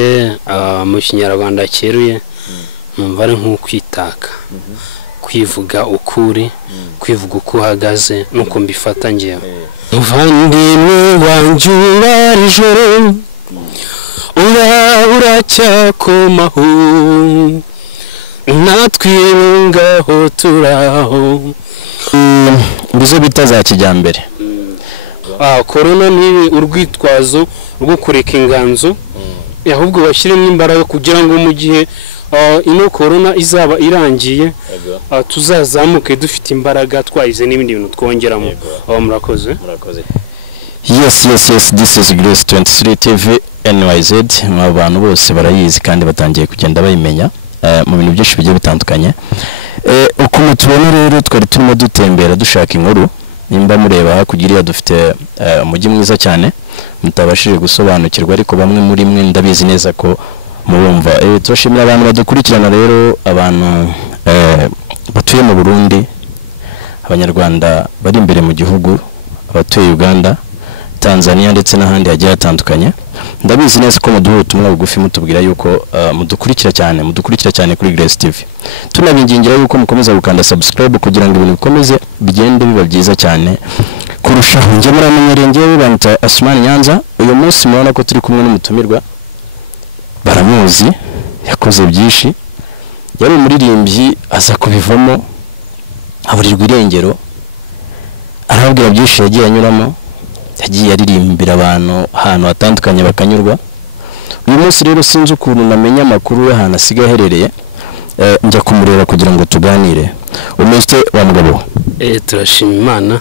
mu kinyarwanda cyeruye numva ari nk'ukwitaka kwivuga ukuri kwivuga uko uhagaze nuko mbifata ngewe muvandimwe wanjye ubara ijoro uracyakomaho natwirungaho turaho bizo bita za kijyambere. Corona ni urwitwazo rwo kureka inganzo ahubwo bashyiremo imbaraga kugira ngo mu gihe ino corona izaba irangiye tuzazamuke dufite imbaraga twayize n'ibindi bintu twongeramo. Murakoze. Yes, this is Grace 23 TV NYZ. Abantu bose barayizi kandi batangiye kugenda bayimenya mu bintu byinshi bigiye bitandukanye. Uko mutubona rero twari turimo dutembera dushaka inkuru nimba mureba hakugiriya dufite umujyi mwiza cyane mutabashije gusobanukirwa ariko bamwe muri mwe ndabizi neza ko murumva. Turashimira abantu badukurikirana rero, abantu batuye mu Burundi, abanyarwanda bari imbere mu gihugu, abatuye Uganda, Tanzania ndetse n'ahandi hagiye hatandukanye. Ndabizi neza ko muduha ubutumwa bugufi mutubwira yuko mudukurikira cyane kuri Grace TV. Tunabingingira yuko mukomeza gukanda subscribe kugira ngo ibintu bikomeze bigende biba byiza cyane kurushaho. Nje muramenyereye ngewe banta Asmani Nyanza. Uyu munsi mubona ko turi kumwe n'umutumirwa baramuzi, yakoze byinshi, yari umuririmbyi aza kubivamo aburirwa irengero, arabwira byinshi yagiye anyuramo, yagiye aririmbira abantu ahantu hatandukanye bakanyurwa. Uyu munsi rero sinzi ukuntu namenya amakuru y'ahantu asigaye aherereye, njya kumureba kugira ngo tuganire. Umeste wa mugabo. Turashima Imana.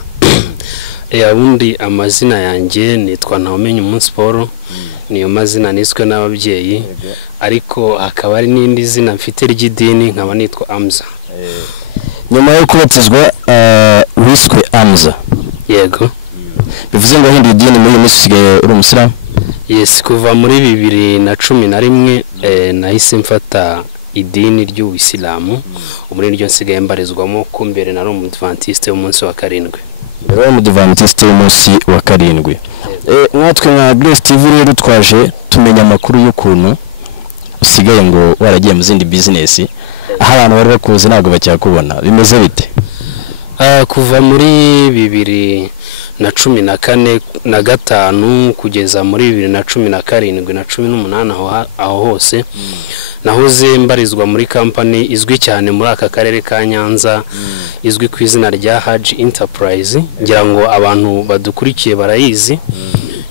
Abundi amazina yanjye nitwa Ntawumenya Umunsi Paul, niyo mazina niswe n'ababyeyi, ariko akaba ari n'indi zina mfite ry'idini nkaba nitwa Amza. Nyuma yo kubatizwa wiswe Amza. Yego. Bivuze ngo hindi idini muri Yesu usigaye uri Umusiramu? Yes, kuva muri 2011 nahise mfata idini ry'Ubusilamu, muri ryo nsigaye mbarizwamo ko mbere nari umudventiste w'umunsi wa karindwi. Mbere umudventiste w'umunsi wa karindwi. Mwatwe nka Grace TV rero twaje tumenya amakuru y'ukuntu usigaye ngo waragiye mu zindi business, aho abantu bari bakuze ntabwo bacyakubona. Bimeze bite? Kuva muri 2014 na 5 kugeza muri 2017 na 18 aho hose nahoze mbarizwa muri company izwi cyane muri aka karere ka Nyanza, izwi ku izina rya Haji Enterprise. Ngira ngo abantu badukurikiye barayizi.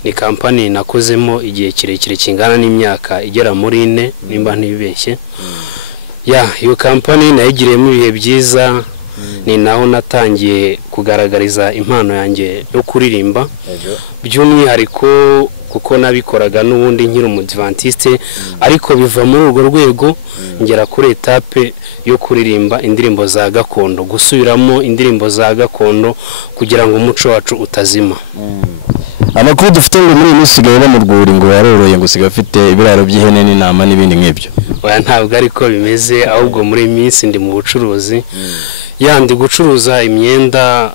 Ni company nakozemo igihe kirekire kingana n'imyaka igera muri 4 nimba ntibeshye. Iyo company nayigiriyemo ibihe byiza, ni naho natangiye kugaragariza impano yanjye yo kuririmba, by'umwihariko kuko nabikoraga n'ubundi nkiri umudventiste, ariko biva muri urwo rwego ngera kuri etape yo kuririmba indirimbo za gakondo, gusubiramo indirimbo za gakondo kugira ngo umuco wacu utazima. Amakuru dufite ngo muri iyi sigaye bamurwura ngo yaroroye ngo siga afite ibiraro by'ihene n'intama n'ibindi nk'ibyo. Oya, ntabwo ariko bimeze, ahubwo muri minsi ndi mu bucuruzi, yandi gucuruza imyenda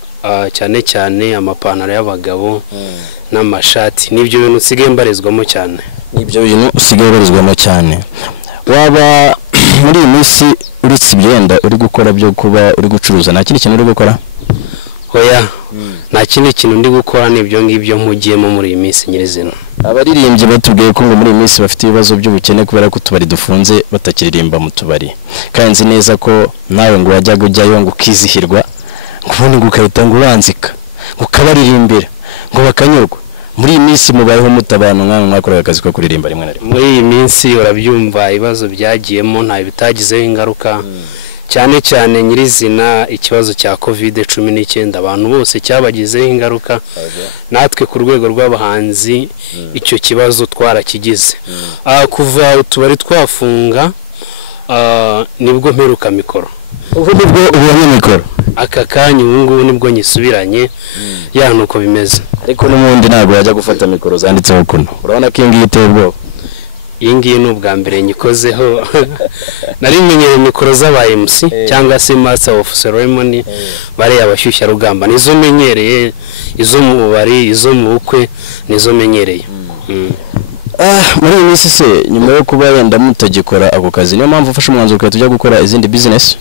cyane cyane amapantaro y'abagabo n'amashati. Nibyo bintu usigaye mbarizwamo cyane. Nibyo bintu usigaye barizwamo cyane. Waba muri iyi minsi uretse ibyenda uri gukora byo kuba uri gucuruza, nta kindi kintu uri gukora? Oya, nta kindi kintu ndi gukora, nibyo ngibyo mpugiyemo muri iyi minsi nyirizina. Abaririmbyi batubwiye ko ngo muri iyi minsi bafite ibibazo by'ubukene kubera ko tubari dufunze batakiririmba mu tubari, kandi nzi neza ko nawe ngo wajya kujyayo ngo ukizihirwa, ngo ubundi ngo ukahita ngo uranzika ngo ukabaririmbira ngo bakanyurwa. Muri iyi minsi mubayeho mutabana nk'aho mwakoraga akazi ko kuririmba rimwe na rimwe? Muri iyi minsi urabyumva ibibazo byagiyemo nta bitagizeho ingaruka, cyane cyane nyirizina ikibazo cya COVID-19 abantu bose cyabagizeho ingaruka. Natwe ku rwego rw'abahanzi icyo kibazo twarakigize. Kuva utubari twafunga nibwo mperuka mikoro. Ubu nibwo ubonye mikoro? Aka kanya ubu ngubu nibwo nyisubiranye. Nuko bimeze. Ariko n'umundi ntabwo yajya gufata mikoro zanditseho kuno. Urabona ko ingiye iteye ubwoba? Iyi ngiyi ni ubwa mbere nyikozeho. Nari menyereye mikoro z'aba MC cyangwa se Master of Ceremony, bari abashyushya rugamba. Nizo menyereye, izo mu bari, izo mu bukwe nizo menyereye. muri iyi minsi se nyuma yo kuba yenda mutagikora ako kazi niyo mpamvu ufashe umwanzuro ukahita ujya gukora izindi business?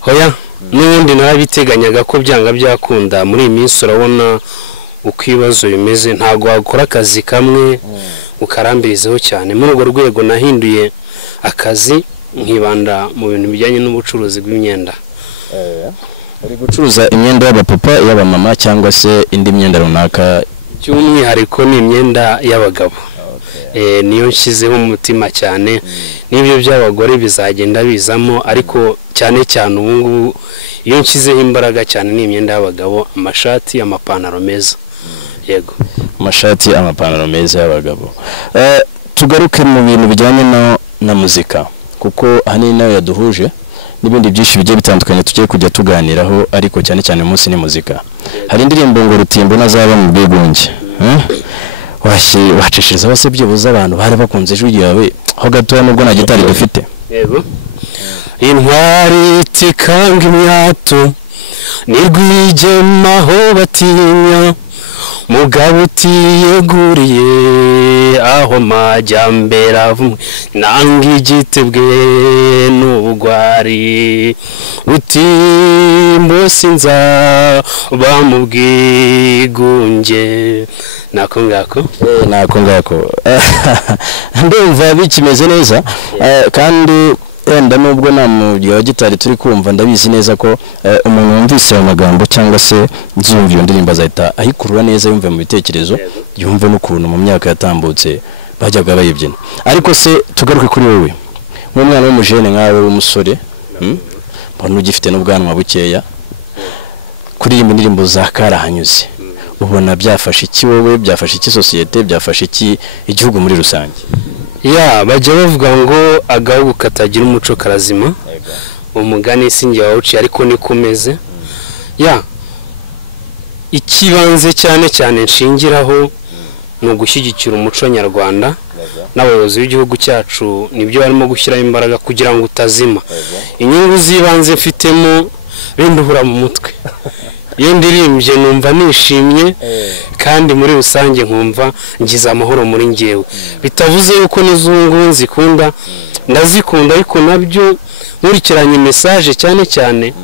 Hoya n'ubundi narabiteganyaga ko byanga byakunda muri iyi minsi urabona uko ibibazo bimeze ntabwo wakora akazi kamwe ukarambirizeho cyane. Muri urwo rwego nahinduye akazi nkibanda mu bintu bijyanye n'ubucuruzi bw'imyenda. Uri gucuruza imyenda y'abapapa y'abamama cyangwa se indi myenda runaka? By'umwihariko ni imyenda y'abagabo. Niyo nshyizeho umutima cyane, n'ibyo by'abagore bizagenda bizamo, ariko cyane cyane ubu ngubu iyo nshyizeho imbaraga cyane ni imyenda y'abagabo, amashati, amapantaro meza. Yego, amashati, amapantaro meza y'abagabo. Tugaruke mu bintu bijyanye na muzika, kuko ahanini nayo yaduhuje n'ibindi byinshi bigiye bitandukanye tugiye kujya tuganiraho, ariko cyane cyane umunsi ni muzika. Hari indirimbo ngo Rutimbo nazaba mu bwigunge, wacishiriza bose byibuza abantu bari bakunze ijwi ryawe ho gatoya nubwo nta gitari dufite. Yego, intwari tikanga imyato nirwigema aho batinya, mugabo utiyeguriye aho majyambere avumwe, nanga igitebwe n'ubugwari, Rutimbo sinzaba mu bwigunge. Nako ngako ndumva bikimeze neza, kandi wenda nubwo nta mujyi wa gitari turi kumva, ndabizi neza ko umuntu wumvise ayo magambo cyangwa se nzumva iyo ndirimbo azahita ayikurura neza, yumve mu bitekerezo, yumve n'ukuntu mu myaka yatambutse bajyaga bayibyina. Ariko se tugaruke kuri wowe nk'umwana w'umujene nkawe w'umusore, mbona ugifite n'ubwanwa bukeya, kuri iyi ndirimbo za Karahanyuze ubona byafashe iki wowe, byafashe iki sosiyete, byafashe iki igihugu muri rusange? Bajya bavuga ngo agahugu katagira umuco karazima, umugani sinjye wawuciye ariko nikomeze. Ikibanze cyane cyane nshingiraho ni ugushyigikira umuco nyarwanda, n'abayobozi b'igihugu cyacu nibyo barimo gushyiraho imbaraga kugira ngo utazima. Inyungu z'ibanze mfitemo binduhura mu mutwe, iyo ndirimbye numva nishimye, kandi muri rusange nkumva ngize amahoro muri ngewe. Bitavuze yuko n'izungu nzikunda, ndazikunda, ariko nabyo nkurikiranye message cyane cyane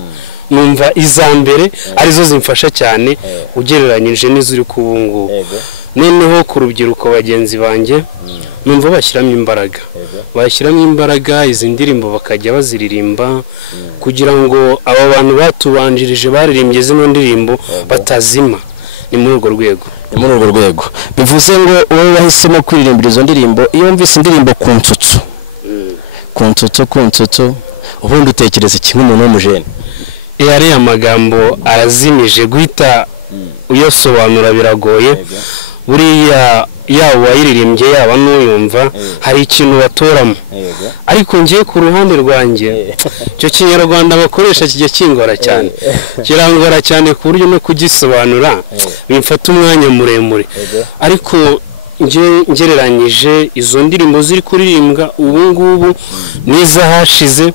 numva izambere arizo zimfasha cyane ugereranyije n'izuri kubungu. Noneho ku rubyiruko bagenzi banjye numva bashyiramo imbaraga izi ndirimbo bakajya baziririmba, kugira ngo aba bantu batubanjirije baririmbye zino ndirimbo batazima. Ni muri urwo rwego. Bivuze ngo wowe wahisemo kwiririmbira izo ndirimbo, iyo wumvise indirimbo kunsutsu ubundi utekereza kimwe umuntu w'umujene? Ariya magambo arazimije, guhita uyasobanura biragoye. Buriya yaba wayiririmbye yaba n'uyumva hari ikintu batoramo, ariko ngiye ku ruhande rwanjye icyo kinyarwanda bakoresha kijya kingora cyane, kirangora cyane ku buryo no kugisobanura bimfata umwanya muremure. Ariko ngereranyije izo ndirimbo ziri kuririmbwa ubu ngubu n'izahashize,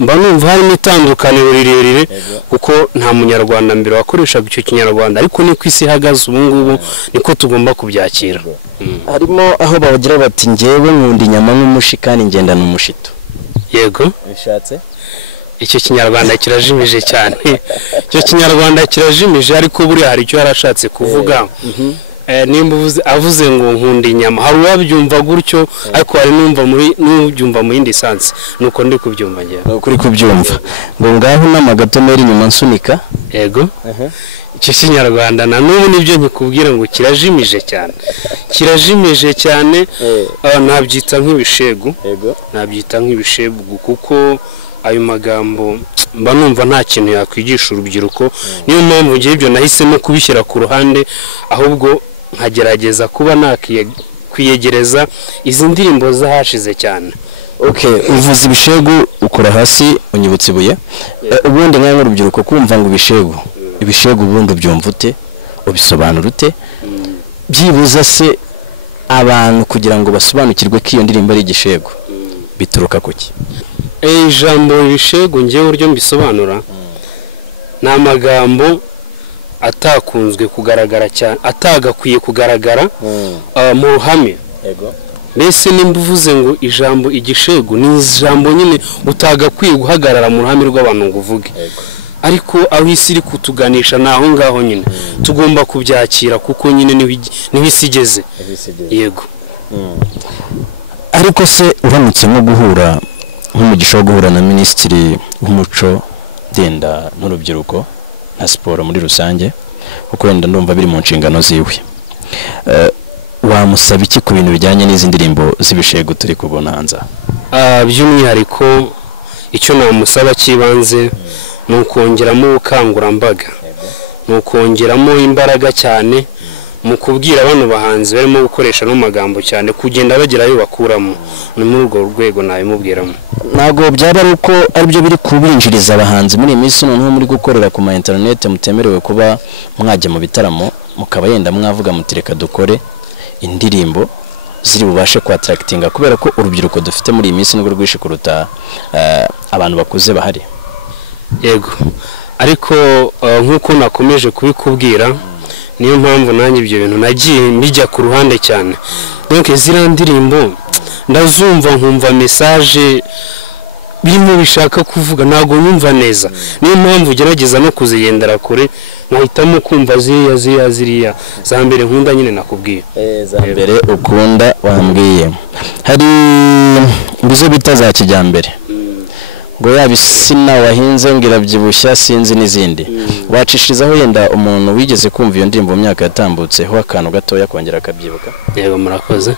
mba numva harimo itandukaniro rirerire, kuko nta munyarwanda mbere wakoreshaga icyo kinyarwanda, ariko ni ku isi ihagaze ubu ngubu niko tugomba kubyakira. Harimo aho bagira bati ngewe nkunda inyama n'umushi kandi ngendana umushito. Yego, bishatse icyo kinyarwanda kirajimije cyane, icyo kinyarwanda kirajimije, ariko buriya hari icyo yarashatse kuvuga. Nimba avuze ngo nkunda inyama, hari uwabyumva gutyo, ariko hari n'ubyumva mu yindi sansi. Nuko ndi kubyumva ngewe. Ukuri kubyumva ngo ngaho n'amagato meri inyuma nsunika. Yego, icyo kinyarwanda na n'ubu nibyo nkikubwira ngo kirajimije cyane, nabyita nk'ibishegu, kuko ayo magambo mba numva nta kintu yakwigisha urubyiruko. Niyo mpamvu ngiye ibyo nahisemo kubishyira ku ruhande, ahubwo nkagerageza kuba nakwiyegereza izi ndirimbo zahashize cyane. Uvuze ibishegu ukora hasi unyibutse ibuye. Ubundi nkawe nk'urubyiruko kumva ngo ibishegu ubundi ubyumva ute, ubisobanura ute? Byibuza se abantu kugira ngo basobanukirwe ko iyo ndirimbo ari igishegu bituruka kuki? Ijambo ibishegu ngewe uburyo mbisobanura, ni amagambo atakunzwe kugaragara cyane, atagakwiye kugaragara mu ruhame, yego mbese nimba uvuze ngo ijambo igishegu ni ijambo nyine utagakwiye guhagarara mu ruhame rw'abantu ngo uvuge ariko aho isi iri kutuganisha ni aho ngaho nyine tugomba kubyakira kuko nyine niho isi igeze yego ariko se uramutse nko guhura nk'umugisha wo guhura na minisitiri w'umuco denda n'urubyiruko na siporo muri rusange kuko wenda ndumva biri mu nshingano ziwe wamusaba iki ku bintu bijyanye n'izi ndirimbo z'ibishegu turi kubona hanze by'umwihariko icyo namusaba cy'ibanze ni ukongeramo ubukangurambaga ni ukongeramo imbaraga cyane mu kubwira bano bahanzi barimo gukoresha no magambo cyane kugenda bagira ayo bakuramo ni muri urwo rwego nabimubwiramo ntabwo byaba ari uko aribyo biri kubinjiriza abahanzi muri iyi minsi noneho muri gukorera ku ma internet mutemerewe kuba mwajya mu bitaramo mukaba yenda mwavuga mutireka dukore indirimbo ziri bubashe kwatarakitinga kubera ko urubyiruko dufite muri iyi minsi nubwo rwishi kuruta abantu bakuze bahari yego ariko nk'uko nakomeje kubikubwira niyo mpamvu nanjye ibyo bintu nagiye mbijya ku ruhande cyane donc ziriya ndirimbo ndazumva nkumva message birimo bishaka kuvuga ntago nyumva neza niyo mpamvu ugerageza no kuzigendera kure nkahitamo kumva ziriya za mbere nkunda nyine nakubwiye za mbere ukunda wambwiye hari mbizo bita za kijyambere ngo yabisina wahinze ngira byibushya sinzi n'izindi wacishirizaho yenda umuntu wigeze kumva iyo ndirimbo mu myaka yatambutse ho akantu gatoya kongera akabyibuka yego murakoze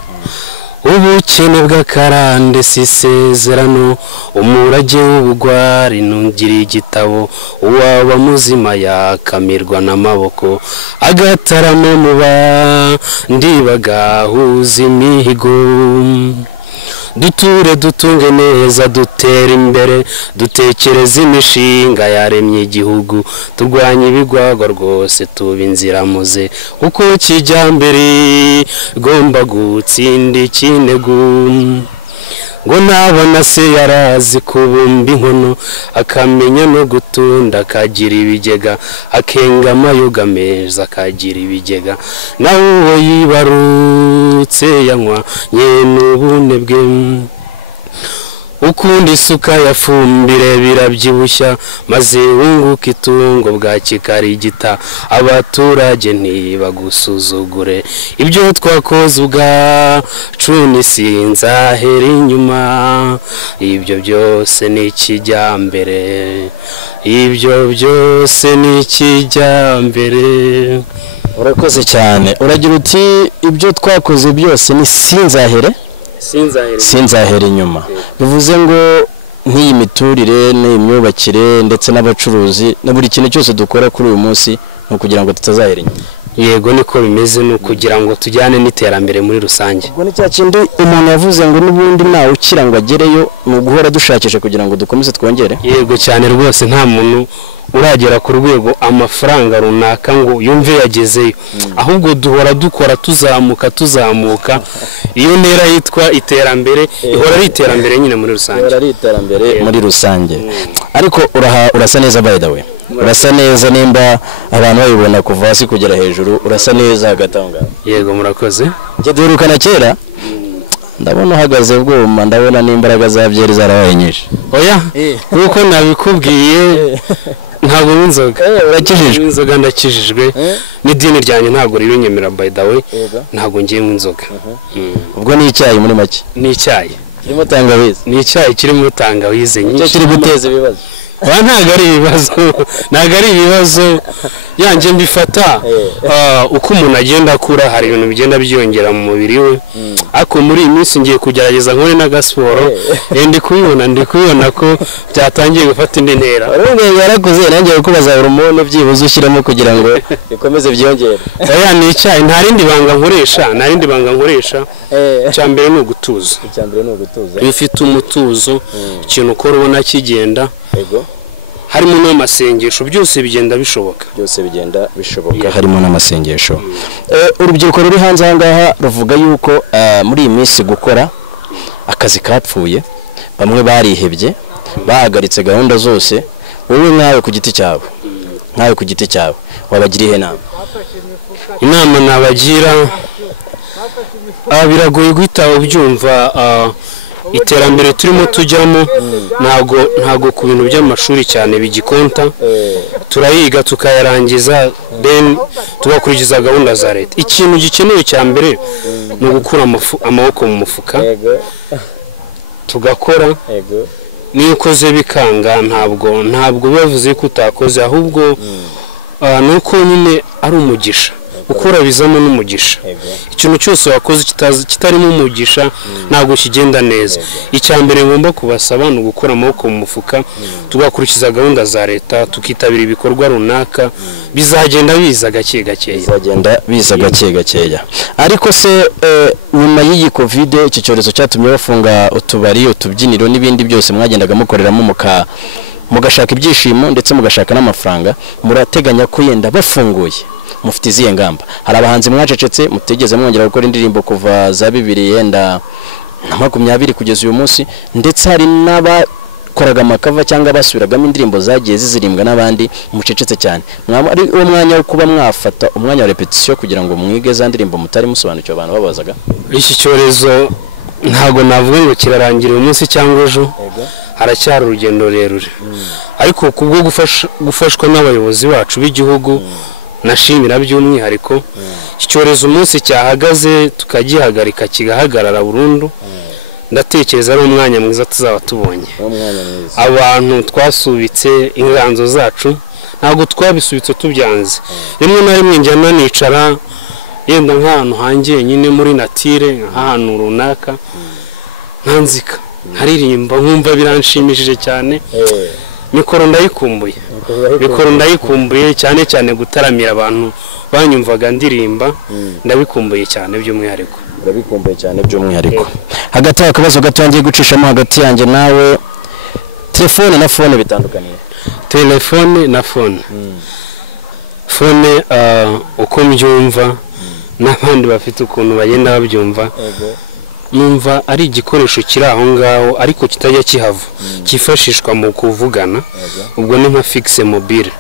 ubukene bw'akarande si isezerano umurage w'ubugwari ntugira igitabo uwaba muzima yakamirwa n'amaboko agatarama mu bandi bagahuza imihigo duture dutunge neza dutera imbere dutekereza imishinga yaremye igihugu turwanya ibigwagwa rwose tuba inzira muze kuko kijyambere igomba gutsinda ikinegu ngo nabona se yarazi kubumba inkono akamenya no gutunda akagira ibigega akenga amayoga meza akagira ibigega nawe uwo yibarutse yanywa nyene ubunebwe ukundi isuka yafumbire birabyibushya maze wunguka itungo bwa kikarigita abaturage ntibagusuzugure ibyo twakoze ubwacu nisinzahera inyuma ibyo byose ni ikijyambere ibyo byose ni ikijyambere urakoze cyane uragira uti ibyo twakoze byose ni sinzahera inyuma bivuze ngo nk'iyi miturire n'imyubakire ndetse n'abacuruzi na buri kintu cyose dukora kuri uyu munsi ni ukugira ngo tutazahera inyuma yego niko bimeze ni ukugira ngo tujyane n'iterambere muri rusange ubwo ni cya kindi umuntu yavuze ngo n'ubundi nawe ukira ngo agereyo ni uguhora dushakisha kugira ngo dukomeze twongere yego cyane rwose nta muntu uragera ku rwego amafaranga runaka ngo yumve yagezeyo ahubwo duhora dukora tuzamuka iyo ntera yitwa iterambere ihora ari iterambere nyine muri rusange ihora ari iterambere muri rusange ariko urasa neza by the way urasa neza nimba abantu babibona kuva hasi kugera hejuru urasa neza hagati aho ngaho yego murakoze njye duherukana kera ndabona uhagaze bwuma ndabona n'imbaraga za byeri zarabaye nyinshi oya kuko nabikubwiye ntabwo n'inzoga urakijijwe inzoga ndakijijwe n'idini ryanjye ntabwo ribinyemera by the way ntabwo ngiye nk'inzoga ubwo ni icyayi muri make ni icyayi kirimo tangawizi ni icyayi kirimo tangawizi nyinshi kiri guteza ibibazo ntabwo ari ibibazo yanjye mbifata uko umuntu agenda akura hari ibintu bigenda byiyongera mu mubiri we ariko muri iyi minsi ngiye kugerageza nkore n'agasiporo ndi kubibona ko byatangiye gufata indi ntera yarakuze nanjye kukubaza hormone byibuze ushyiramo kugira ngo bikomeze byiyongere oya ni icyayi nta rindi banga nkoresha icya mbere ni ugutuza iyo ufite umutuzo ikintu ukora ubona kigenda harimo n'amasengesho byose bigenda bishoboka harimo n'amasengesho urubyiruko ruri hanze aha ngaha ruvuga yuko muri iyi minsi gukora akazi kapfuye bamwe barihebye bahagaritse gahunda zose wowe nkawe ku giti cyawe wabagira ihe nama inama nabagira biragoye guhita ubyumva iterambere turimo tujyamo ntago ku bintu by'amashuri cyane bigikonta turayiga tukayarangiza then tugakurikiza gahunda za leta ikintu gikenewe cya mbere ni ugukura amaboko mu mufuka tugakora niyo ukoze bikanga ntabwo bivuze ko utakoze ahubwo nuko nyine ari umugisha ukora bizamo n'umugisha ikintu cyose wakoze kitarimo umugisha ntabwo kigenda neza icyambere ngomba kubasaba ni ugukora amaboko mu mufuka tugakurikiza gahunda za leta tukitabira ibikorwa runaka bizagenda biza gake gakeya ariko se nyuma y'iyi covid iki cyorezo cyatumye bafunga utubari utubyiniro n'ibindi byose mwagendaga mukoreramo mugashaka ibyishimo ndetse mugashaka n'amafaranga murateganya ko yenda bafunguye mufite izihe ngamba hari abahanzi mwacecetse mutegeze mwongera gukora indirimbo kuva za 2020 kugeza uyu munsi ndetse hari n'abakoraga amakava cyangwa basubiragamo indirimbo zagiye zizirimbwa n'abandi mucecetse cyane ari uwo mwanya wo kuba mwafata umwanya wa repetition kugira ngo mwige za ndirimbo mutari musobanukiwe abantu babazaga iki cyorezo ntago navuga ngo kirarangira uyu munsi cyangwa ejo haracyari urugendo rurerure ariko kubwo gufashwa n'abayobozi bacu b'igihugu nashimira by'umwihariko icyorezo umunsi cyahagaze tukagihagarika kigahagarara burundu ndatekereza ari umwanya mwiza tuzaba tubonye abantu twasubitse inganzo zacu ntabwo twabisubitse tubyanze rimwe na rimwe njya nanicara yenda nk'ahantu hangiye nyine muri natire nk'ahantu runaka nkanzika haririmba nkumva biranshimishije cyane mikoro ndayikumbuye cyane gutaramira abantu banyumvaga ndirimba ndabikumbuye cyane by'umwihariko hagati akabazo gato ngiye gucishamo hagati yanjye nawe telefone na fone bitandukaniye telefone na fone uko mbyumva n'abandi bafite ukuntu bagenda babyumva numva ari igikoresho kiri aho ngaho ariko kitajya kihava kifashishwa mu kuvugana ubwo ni nka fixe mobile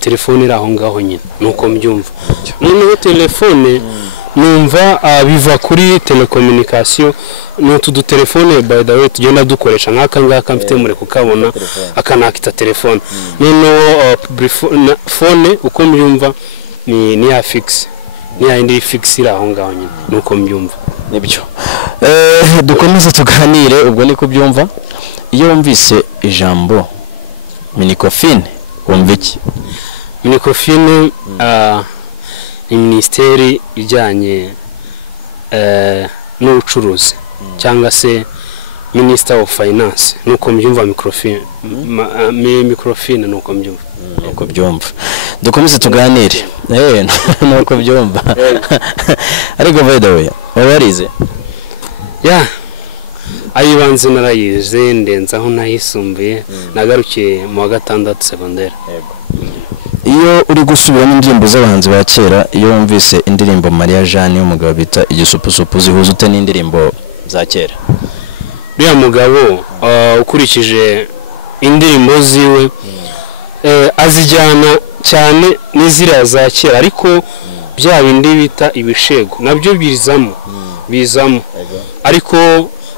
telefone iri aho ngaho nyine nuko mbyumva noneho telefone numva biva kuri telecommunication n'utu dutelefone by the way tugenda dukoresha nk'aka ngaka mfite mure kukabona akanakita telefone noneho phone uko mbyumva ni ya fixe ni ya indi fixe iri aho ngaho nyine nuko mbyumva nibyo dukomeze tuganire ubwo niko byumva iyo wumvise ijambo minicofine wumva iki minicofine ni minisiteri ijyanye n'ubucuruzi cyangwa se Minister of Finance nuko mbyumva microfine nuko mbyumva dukomeze tuganire nuko byumva ariko by the way warize ayibanze narayize ndenzaho nayisumbuye nagarukiye mu wa gatandatu secondaire iyo uri gusubiramo indirimbo z'abahanzi ba kera iyo wumvise indirimbo Maria Jeanne y'umugabo bita igisupusupu zihuza ute n'indirimbo za kera uriya mugabo ukurikije indirimbo ziwe azijyana cyane n'iziriya za kera ariko bya bindi bita ibishego nabyo bizamo ariko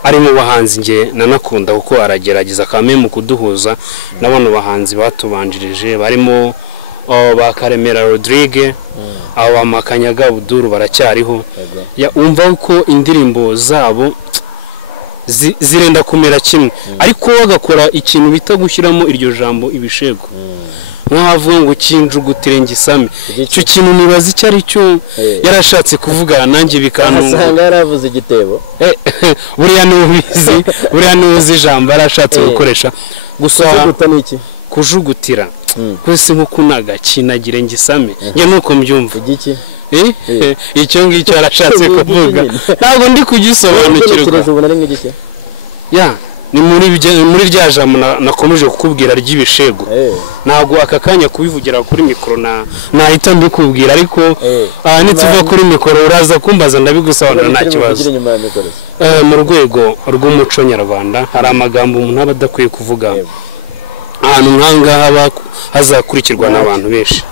ari mu bahanzi nge nanakunda kuko aragerageza kame mu kuduhuza n'abano bahanzi batubanjirije barimo ba Karemera Rodrigue aba Makanyaga Abdul baracyariho umva uko indirimbo zabo zirenda kumera kimwe ariko bagakora ikintu bita gushyiramo iryo jambo ibishego nkavuga ngo kinjugutire ngisame icyo kintu nibaza icyo ari cyo yarashatse kuvugana nanjye bikanunga asanga yaravuze igitebo buriya nuzi ijambo yarashatse gukoresha gusa kujugutira kwese nko kunaga kinagire ngisame nge nuko mbyumva igiki icyo ngicyo yarashatse kuvuga ntabwo ndi kugisobanukirwa ni muri rya jambo nakomeje kukubwira ry'ibishego ntabwo aka kanya kubivugira kuri mikoro nahita mbikubwira ariko nituva kuri mikoro uraza kumbaza ndabigusobanura nta kibazo mu rwego rw'umuco nyarwanda hari amagambo umuntu aba adakwiye kuvuga ahantu nk'ahangaha haba hazakurikirwa n'abantu benshi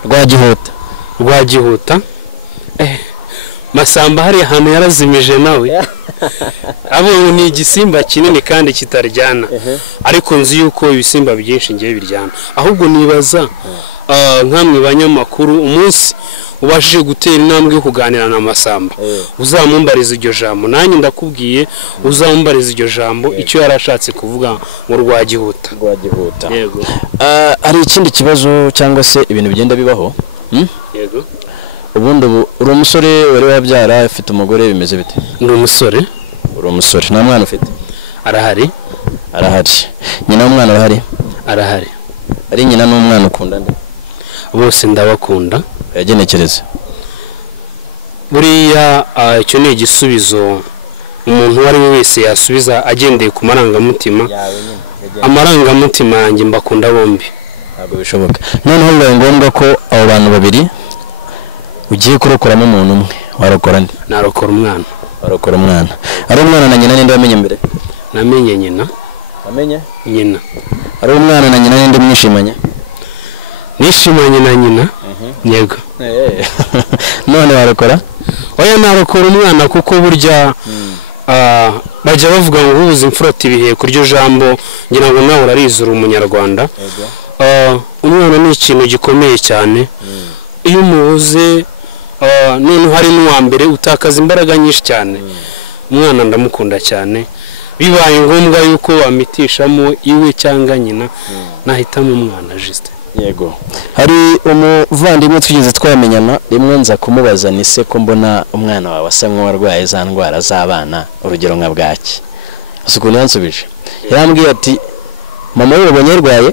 rwagihuta Masamba hari ahantu yarazimije nawe abonye ni igisimba kinini kandi kitaryana ariko nzi yuko ibisimba byinshi ngiye biryana ahubwo nibaza nkamwe banyamakuru umunsi ubashije gutera intambwe yo kuganira na Masamba uzamumbariza iryo jambo nanjye ndakubwiye uzamumbariza iryo jambo icyo yarashatse kuvuga ngo rwagihuta yego ari ikindi kibazo cyangwa se ibintu bigenda bibaho yego ubundi uri umusore wari wabyara afite umugore bimeze bite ndi umusore uri umusore nta mwana ufite arahari nyina w'umwana arahari ari nyina n'umwana ukunda nde bose ndabakunda yagenekereza buriya icyo ni igisubizo umuntu uwo ari we wese yasubiza agendeye ku marangamutima amarangamutima yanjye mbakunda bombi ntabwo bishoboka noneho bibaye ngombwa ko abo bantu babiri ugiye kurokoramo umuntu umwe warokora nde narokora umwana ari umwana na nyina ninde wamenye mbere namenye nyina ari umwana na nyina ninde mwishimanye nishimanye na nyina yego none warokora oya narokora umwana kuko burya bajya bavuga ngo ubuze imfurati ibihe kuryo jambo ngira ngo nawe urarizura umunyarwanda umwana ni ikintu gikomeye cyane iyo umubuze none hari n'uwa mbere utakaza imbaraga nyinshi cyane umwana ndamukunda cyane bibaye ngombwa yuko wamitishamo iwe cyangwa nyina nahitamo umwana juste yego hari umuvandimwe twigeze twamenyana rimwe nza kumubaza ni se ko mbona umwana wawe asa nk'uwarwaye za ndwara z'abana urugero nka bwaki ukuntu yansubije yarambwiye ati mama we ubonye yarwaye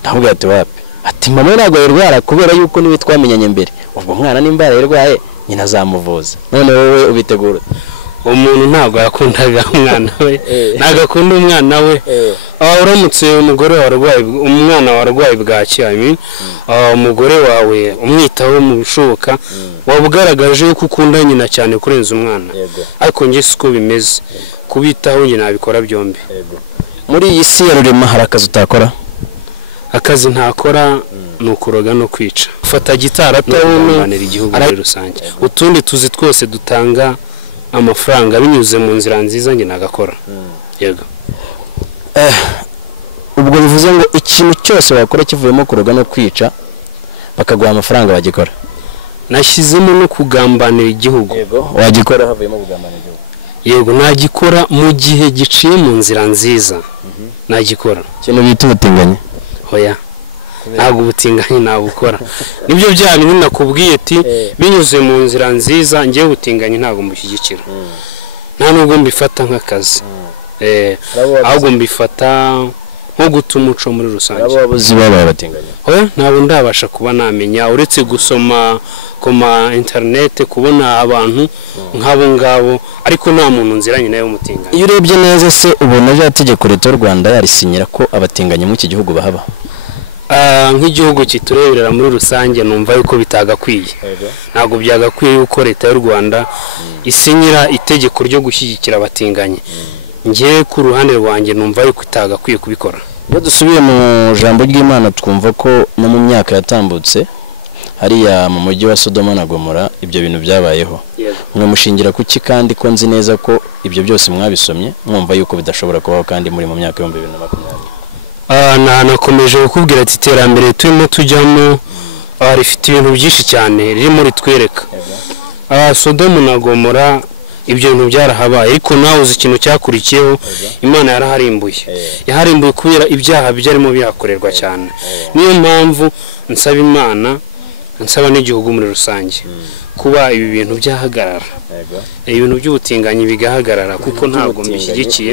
ndamubwira ati wapi ati mama we ntabwo yarwara kubera yuko niwe twamenyanye mbere ubwo mwana nimba yarwaye nyina azamuvuza none wowe ubitegura umuntu ntabwo yakundaga umwana we ntabwo akunda umwana we uramutse umugore warwaye umwana warwaye bwaki umugore wawe umwitaho mu bishoboka waba ugaragaje ko ukunda nyina cyane kurenza umwana ariko njye siko bimeze kubitaho njye nabikora byombi muri iyi si ya rurema hari akazi utakora akazi ntakora ni ukuroga no kwica ufata gitari atabanira igihugu muri rusange utundi tuzi twose dutanga amafaranga binyuze mu nzira nziza njye nagakora yego ubwo bivuze ngo ikintu cyose wakora kivuyemo kuroga no kwica bakaguha amafaranga bagikora nashyizemo no kugambanira igihugu wagikora havuyemo kugambanira igihugu yego nagikora mu gihe giciye mu nzira nziza nagikora ikintu bita ubutinganyi hoya ntabwo ubutinganyi nabukora nibyo bya bintu nakubwiye ati binyuze mu nzira nziza ngiye ubutinganyi ntabwo mbushyigikira nta nubwo mbifata nk'akazi ahubwo mbifata nko guta umuco muri rusange abayobozi babaye batinganya ntabwo ndabasha kuba namenya uretse gusoma ku ma interinete kubona abantu nk'abo ngabo ariko nta muntu nziranye nawe w'umutinganyi iyo urebye neza se ubona rya tegeko leta y'u Rwanda yarisinyira ko abatinganyi mu iki gihugu bahaba nk'igihugu kitureberera muri rusange numva yuko bitagakwiye ntabwo byagakwiye yuko leta y'u Rwanda isinyira itegeko ryo gushyigikira abatinganyi ngiye ku ruhande rwanjye numva yuko itagakwiye kubikora iyo dusubiye mu jambo ry'Imana twumva ko no mu myaka yatambutse hariya mu mujyi wa Sodoma na Gomora ibyo bintu byabayeho mwe mushingira kuki kandi ko nzi neza ko ibyo byose mwabisomye mwumva yuko bidashobora kubaho kandi muri mu myaka 2020 nakomeje kukubwira ati iterambere turimo tujyamo rifite ibintu byinshi cyane ririmo ritwereka Sodoma na Gomora ibyo bintu byarahabaye ariko nawe uzi ikintu cyakurikiyeho Imana yaraharimbuye kubera ibyaha byarimo byakorerwa cyane niyo mpamvu nsaba Imana nsaba n'igihugu muri rusange kuba ibi bintu byahagarara ibintu by'ubutinganyi bigahagarara kuko ntabwo mbishyigikiye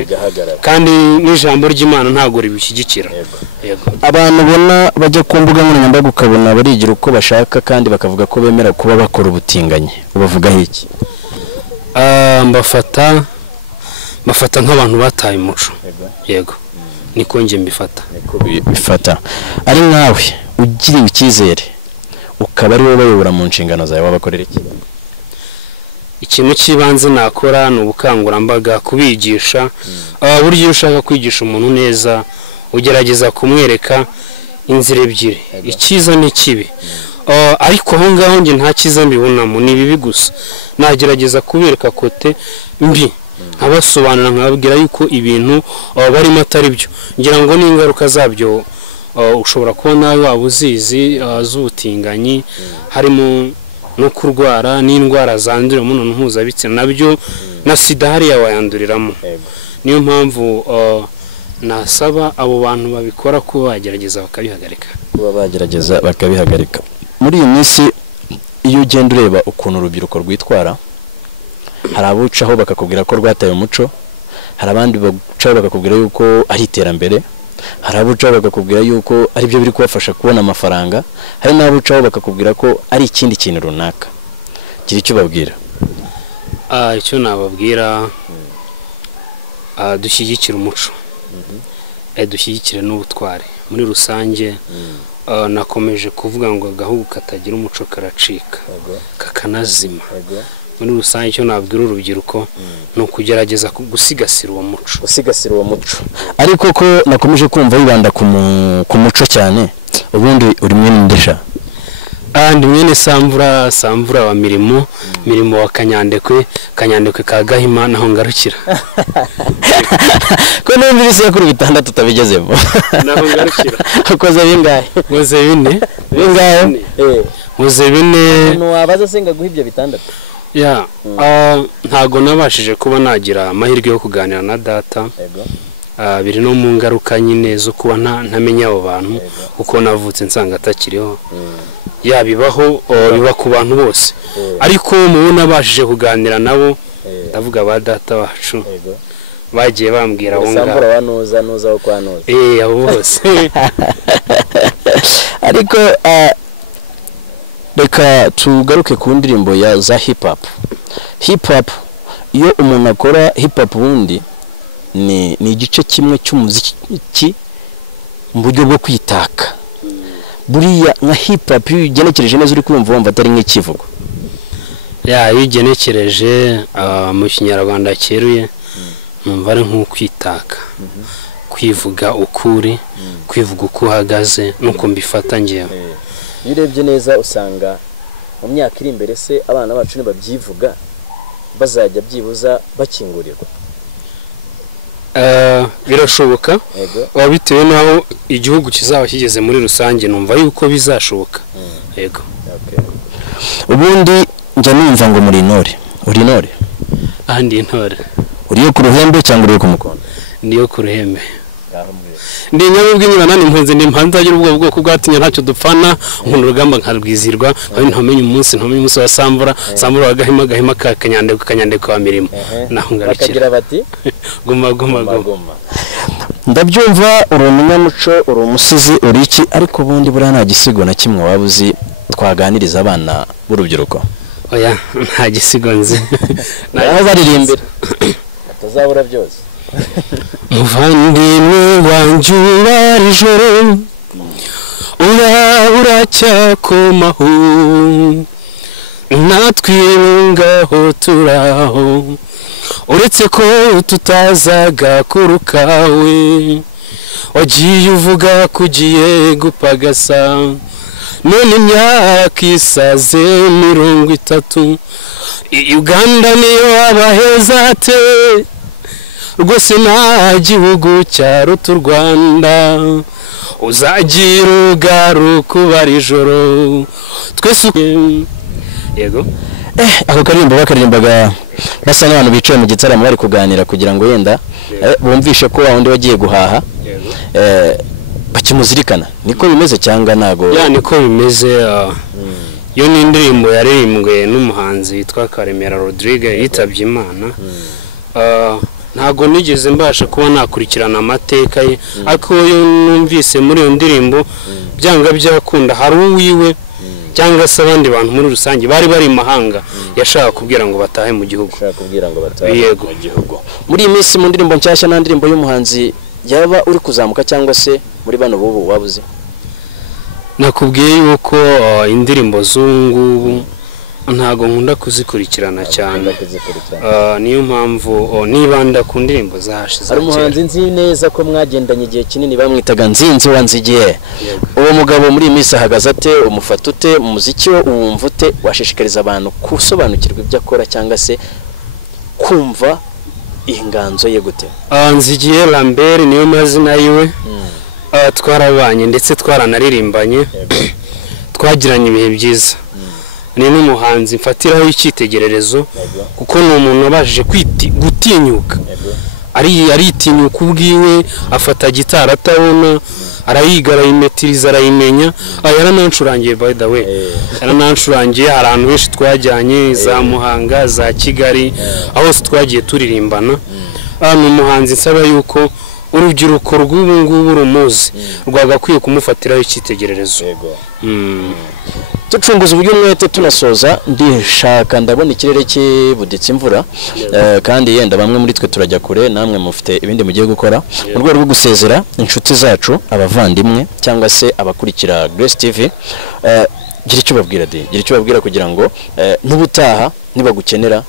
kandi n'ijambo ry'Imana ntabwo ribishyigikira abantu bona bajya ku mbuga nkoranyambaga ukabona barigira uko bashaka kandi bakavuga ko bemera kuba bakora ubutinganyi ubavugaho iki mbafata nk'abantu bataye umuco yego niko njye mbifata ari nkawe ugiriwe icyizere ukaba ari wowe bayobora mu nshingano zawe wabakorera iki ikintu cy'ibanze nakora ni ubukangurambaga kubigisha buryo iyo ushaka kwigisha umuntu neza ugerageza kumwereka inzira ebyiri icyiza n'ikibi ariko aho ngaho njye nta cyiza mbibonamo, ni bibi gusa. Nagerageza kubereka kote mbi, nkabasobanura nkababwira yuko ibintu barimo atari byo, ngira ngo n'ingaruka zabyo ushobora kuba nawe waba uzizi, z'ubutinganyi, harimo no kurwara n'indwara zandurira mu mibonano mpuzabitsina, nabyo na sida hariya wayanduriramo. Niyo mpamvu nasaba abo bantu babikora kuba bagerageza bakabihagarika. Muri iyi minsi iyo ugenda ureba ukuntu urubyiruko rwitwara, hari abucaho bakakubwira ko rwataye umuco, hari abandi bacaho bakakubwira yuko ari iterambere, hari abucaho bakakubwira yuko ari byo biri kubafasha kubona amafaranga, hari n'abucaho bakakubwira ko ari ikindi kintu runaka. Gira icyo babwira. Icyo nababwira, dushyigikire umuco, dushyigikire n'ubutware muri rusange. Nakomeje kuvuga ngo agahugu katagira umuco karacika, kakanazima. Muri rusange icyo nabwira urubyiruko ni ukugerageza gusigasira uwo muco. Ariko ko nakomeje kumva yibanda ku muco cyane, ubundi uri mwene ndesha? Ndi mwene Samvura wa Mirimo wa Kanyandekwe ka Gahima, naho ngarukira. Ko numvise yakuri bitandatu utabigezemo. Naho ngarukira. Ukoze bingahe? Muze bine. Muze bine. Umuntu wabaza senga guha ibyo bitandatu? Ntago nabashije kuba nagira amahirwe yo kuganira na data. Biri no mu ngaruka nyine zo kuba ntamenya abo bantu, kuko navutse nsanga atakiriho. Yabibaho, biba ku bantu bose, ariko mu nabashije kuganira nabo, ndavuga ba data bacu bagiye bambwira aho ngaho. Sambura wanuza wo kwanuza. Abo bose. Ariko reka tugaruke ku ndirimbo ya za hip hop. Iyo umuntu akora hip hop ubundi ni igice kimwe cy'umuziki mu buryo bwo kwitaka. Buriya nka hip hop ugenekereje neza uri kumva wumva atari nk'ikivugo. Iyo ugenekereje mu Kinyarwanda cyeruye, numva ari nk'ukwitaka, kwivuga ukuri, kwivuga uko uhagaze nuko mbifata ngewe. Iyo urebye neza usanga mu myaka iri imbere se abana bacu ntibabyivuga, bazajya byibuza bakingurirwa. Birashoboka, bitewe n'aho igihugu kizaba kigeze muri rusange, numva yuko bizashoboka. Yego. Ubundi njya numva ngo muri intore. Uri intore? Ndi intore. Uriyo ku ruhembe cyangwa uriyo ku mukondo? Ndiyo ku ruhembe. Ndi nyabubw'inyura nani mpunze ndi mpanza agira ubwo bwoko bwatinya ntacyo dupfana, umuntu rugamba nkarwizirwa, ntamenye umunsi wa Samvura wa Gahima ka Kanyandekwe wa Mirimo, naho ngarukira. Bakagira bati guma. Ndabyumva, uri umunyamuco, uri umusizi, uri iki, ariko ubundi buriya nta gisigo na kimwe waba uzi twaganiriza abana b'urubyiruko? Oya, nta gisigo nzi. Naho baririmbira atazabura byose. Muvandimwe wanjye ubara ijoro, uracyakomaho, natwe ngaho turaho, uretse ko tutazaga kuru kawe, wagiye uvuga kugiye gupagasa, none imyaka isaze 30, Uganda niyo abaheza ate, rwose nta gihugu cyaruta u Rwanda, uzagira ugaruka ubara ijoro, twese. Yego. Ako karimbo bakaririmbaga basa n'abantu bicaye mu gitaramo bari kuganira kugira ngo yenda bumvishe ko wundi wagiye guhaha. Bakimuzirikana. Niko bimeze cyangwa nago? Niko bimeze. Yo ni indirimbo yaririmbwe n'umuhanzi witwa Karemera Rodrigue yitabye Imana. Ntago nigeze mbasha kuba nakurikirana amateka ye, ariko yo numvise muri iyo ndirimbo byanga byakunda hari uwiwe cyangwa se abandi bantu muri rusange bari mahanga yashaka kubwira ngo batahe mu gihugu. Yego. Muri iyi minsi mu ndirimbo nshyashya na ndirimbo y'umuhanzi yaba uri kuzamuka cyangwa se muri bano bubu wabuze? Nakubwiye yuko indirimbo z'ungubu ntago nkunda kuzikurikirana cyane niyo mpamvu nibanda ku ndirimbo zahashize. Ari umuhanzi nzi neza ko mwagendanye igihe kinini bamwitaga Nzinzi Wanzigiye. Uwo mugabo muri Miss ahagaze ate, umufata ute, umuziki wo uwumva ute, washishikariza abantu kusobanukirwa ibyo akora cyangwa se kumva inganzo ye gute? Nzigiye Lambert niyo mazina yiwe. Twarabanye ndetse twaranaririmbanye. Twagiranye ibihe byiza. Ni n'umuhanzi mfatiraho icyitegererezo kuko ni umuntu wabashije gutinyuka. Aritinyuka ubwiwe, afata gitara atabona, arayiga, arayimetiriza, arayimenya. Yaranancurangiye by the way. Yaranancurangiye, hari ahantu benshi twajyanye, za Muhanga, za Kigali, aho twagiye turirimbana. Ni umuhanzi nsaba yuko urubyiruko rw'ubu ngubu rumuzi rwagakwiye kumufatiraho icyitegererezo. Tucunguza uburyo mwete tunasoza, ndishaka ndabona ikirere kibuditse imvura, kandi yenda bamwe muri twe turajya kure, namwe mufite ibindi mugiye gukora mu rwego rwo gusezera inshuti zacu, abavandimwe cyangwa se abakurikira Grace TV. Gira icyo babwira gira icyo babwira kugira ngo n'ubutaha nibagukenera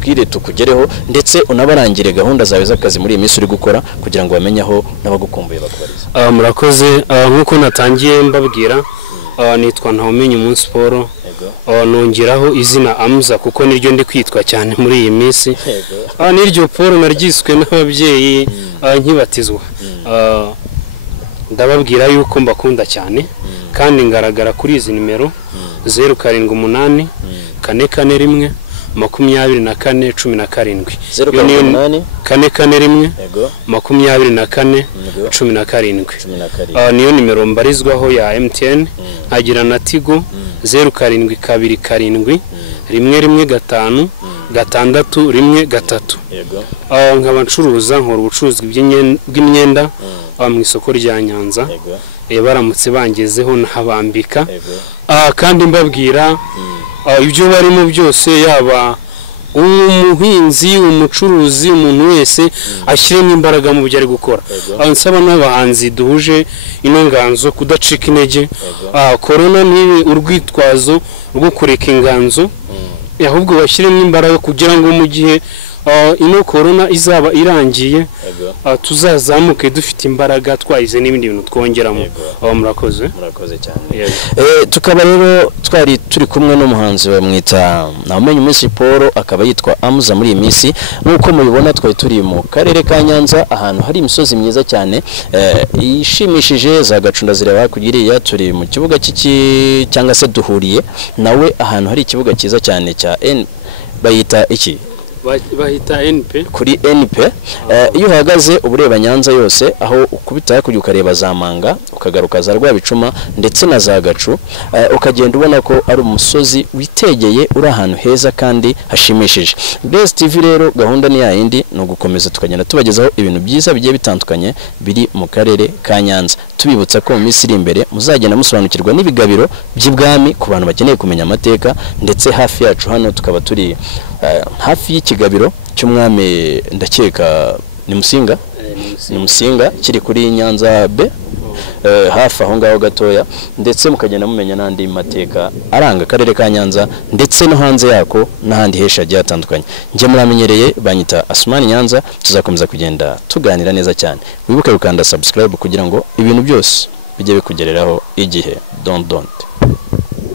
bwire tukugereho, ndetse unabarangire gahunda zawe z'akazi muri iyi minsi uri gukora kugira ngo bamenye aho n'abagukumbuye bakubariza. Murakoze. Nk'uko natangiye mbabwira, nitwa Ntawumenye Umunsi Paul. Nongeraho izina Amza kuko niryo ndi kwitwa cyane muri iyi minsi. Niryo Paul naryiswe n'ababyeyi nkibatizwa. Ndababwira yuko mbakunda cyane kandi ngaragara kuri izi nimero 078 441 24 17. 081 441 24 17. Niyo nimero mbarizwaho ya MTN. Agira na Tigo 0727 115 613. Nkaba ncuruza, nkora ubucuruzi bw'imyenda mu isoko rya Nyanza. Baramutse bangezeho nahabambika. Kandi mbabwira ibyo barimo byose, yaba umuhinzi, umucuruzi, umuntu wese ashyiremo imbaraga mu byo ari gukora. Nsaba n'abahanzi duhuje ino nganzo kudacika intege. Corona ni urwitwazo rwo kureka inganzo, ahubwo bashyiremo imbaraga kugira ngo mu gihe ino corona izaba irangiye tuzazamuke dufite imbaraga, twayize n'ibindi bintu twongeramo. Murakoze cyane. Tukaba rero twari turi kumwe n'umuhanzi bamwita Ntawumenye Umunsi Paul, akaba yitwa Amza muri iyi minsi. Nk'uko mubibona twari turi mu karere ka Nyanza, ahantu hari imisozi myiza cyane ishimishije, za Gacunda zireba hakugiriya. Turi mu kibuga cyangwa se duhuriye nawe ahantu hari ikibuga cyiza cyane cya bayita iki? Bahita NP. Kuri NP iyo uhagaze ubureba Nyanza yose, aho ukubita kujya ukareba za Manga, ukagaruka za Rwabicuma ndetse na za Gacu, ukagenda ubona ko ari umusozi witegeye, uri ahantu heza kandi hashimishije. Grace TV rero gahunda ni yindi, no gukomeza tukagenda tubagezaho ibintu byiza bigiye bitandukanye biri mu karere ka Nyanza. Tubibutsa ko mu minsi iri imbere muzagenda musobanukirwa n'ibigabiro by'ibwami ku bantu bakeneye kumenya amateka, ndetse hafi yacu hano tukaba turi hafi y'ikigabiro cy'umwami, ndakeka ni Musinga kiri kuri Nyanza B, hafi aho ngaho gatoya, ndetse mukagenda mumenya n'andi mateka aranga akarere ka Nyanza ndetse no hanze yako n'ahandi hesha agiye atandukanye. Nje muramenyereye banyita Asmani Nyanza, tuzakomeza kugenda tuganira neza cyane. Wibuke gukanda subscribe kugira ngo ibintu byose bijye bikugereraho igihe. Don't